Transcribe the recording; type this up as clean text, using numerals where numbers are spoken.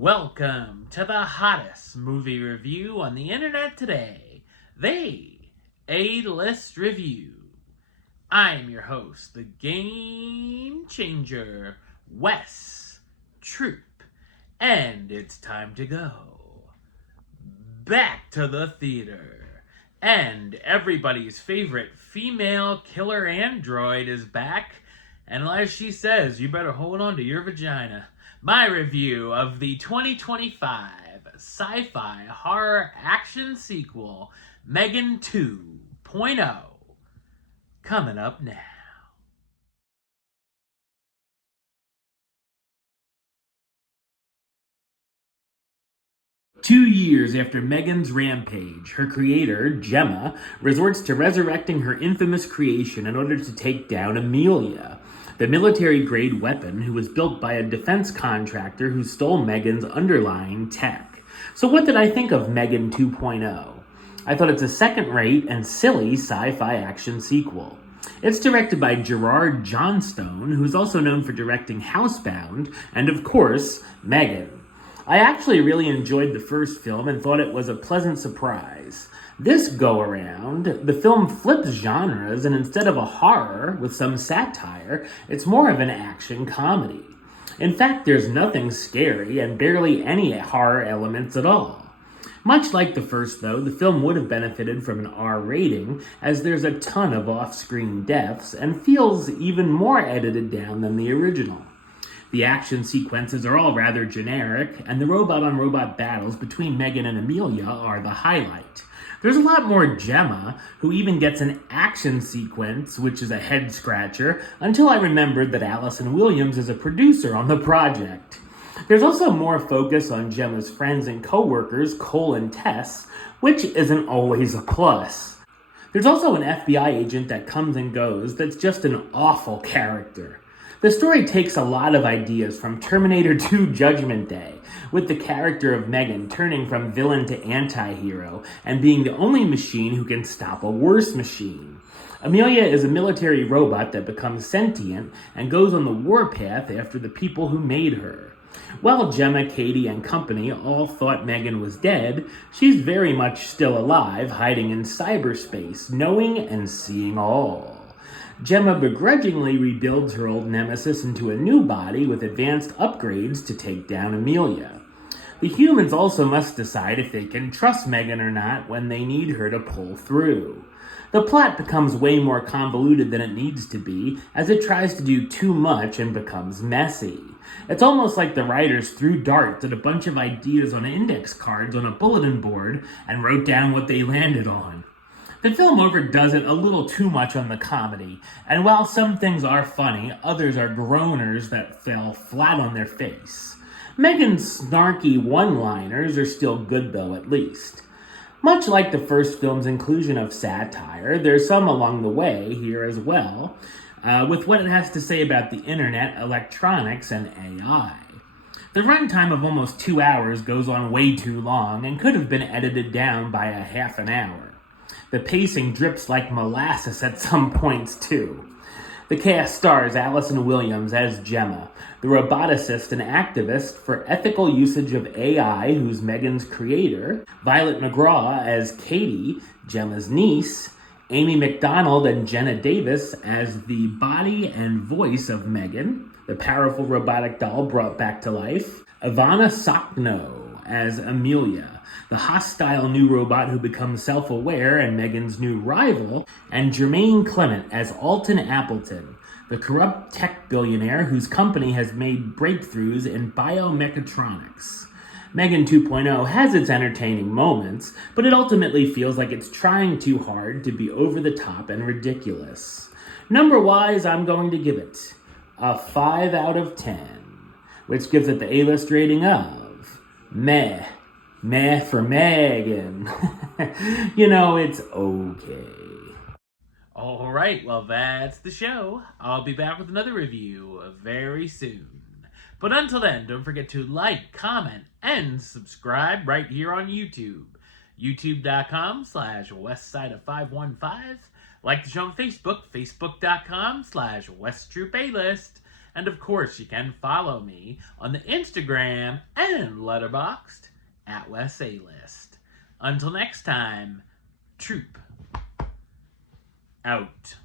Welcome to the hottest movie review on the internet today, the A-List Review. I am your host, the Game Changer, Wes Troop, and it's time to go back to the theater. And everybody's favorite female killer android is back, and as she says, you better hold on to your vagina. My review of the 2025 sci-fi horror action sequel, Megan 2.0, coming up now. Two years after Megan's rampage, her creator, Gemma, resorts to resurrecting her infamous creation in order to take down Amelia, the military-grade weapon who was built by a defense contractor who stole Megan's underlying tech. So what did I think of Megan 2.0? I thought it's a second-rate and silly sci-fi action sequel. It's directed by Gerard Johnstone, who's also known for directing Housebound, and of course, Megan. I actually really enjoyed the first film and thought it was a pleasant surprise. This go-around, the film flips genres, and instead of a horror with some satire, it's more of an action comedy. In fact, there's nothing scary and barely any horror elements at all. Much like the first, though, the film would have benefited from an R rating, as there's a ton of off-screen deaths and feels even more edited down than the original. The action sequences are all rather generic, and the robot-on-robot battles between Megan and Amelia are the highlight. There's a lot more Gemma, who even gets an action sequence, which is a head-scratcher, until I remembered that Allison Williams is a producer on the project. There's also more focus on Gemma's friends and co-workers, Cole and Tess, which isn't always a plus. There's also an FBI agent that comes and goes that's just an awful character. The story takes a lot of ideas from Terminator 2 Judgment Day, with the character of Megan turning from villain to anti-hero and being the only machine who can stop a worse machine. Amelia is a military robot that becomes sentient and goes on the warpath after the people who made her. While Gemma, Katie, and company all thought Megan was dead, she's very much still alive, hiding in cyberspace, knowing and seeing all. Gemma begrudgingly rebuilds her old nemesis into a new body with advanced upgrades to take down Amelia. The humans also must decide if they can trust Megan or not when they need her to pull through. The plot becomes way more convoluted than it needs to be, as it tries to do too much and becomes messy. It's almost like the writers threw darts at a bunch of ideas on index cards on a bulletin board and wrote down what they landed on. The film overdoes it a little too much on the comedy, and while some things are funny, others are groaners that fell flat on their face. Megan's snarky one-liners are still good though, at least. Much like the first film's inclusion of satire, there's some along the way here as well, with what it has to say about the internet, electronics, and AI. The runtime of almost 2 hours goes on way too long and could have been edited down by a half an hour. The pacing drips like molasses at some points, too. The cast stars Allison Williams as Gemma, the roboticist and activist for ethical usage of AI who's Megan's creator, Violet McGraw as Katie, Gemma's niece, Amy McDonald and Jenna Davis as the body and voice of Megan, the powerful robotic doll brought back to life, Ivana Sokno as Amelia, the hostile new robot who becomes self-aware and Megan's new rival, and Jermaine Clement as Alton Appleton, the corrupt tech billionaire whose company has made breakthroughs in biomechatronics. Megan 2.0 has its entertaining moments, but it ultimately feels like it's trying too hard to be over the top and ridiculous. Number-wise, I'm going to give it a 5 out of 10, which gives it the A-list rating of meh. Meh for Megan. It's okay. Alright, well that's the show. I'll be back with another review very soon. But until then, don't forget to like, comment, and subscribe right here on YouTube. YouTube.com/Westside515. Like the show on Facebook, Facebook.com/WestTroopAlist. And of course, you can follow me on the Instagram and Letterboxd at Wes A List. Until next time, Troop out.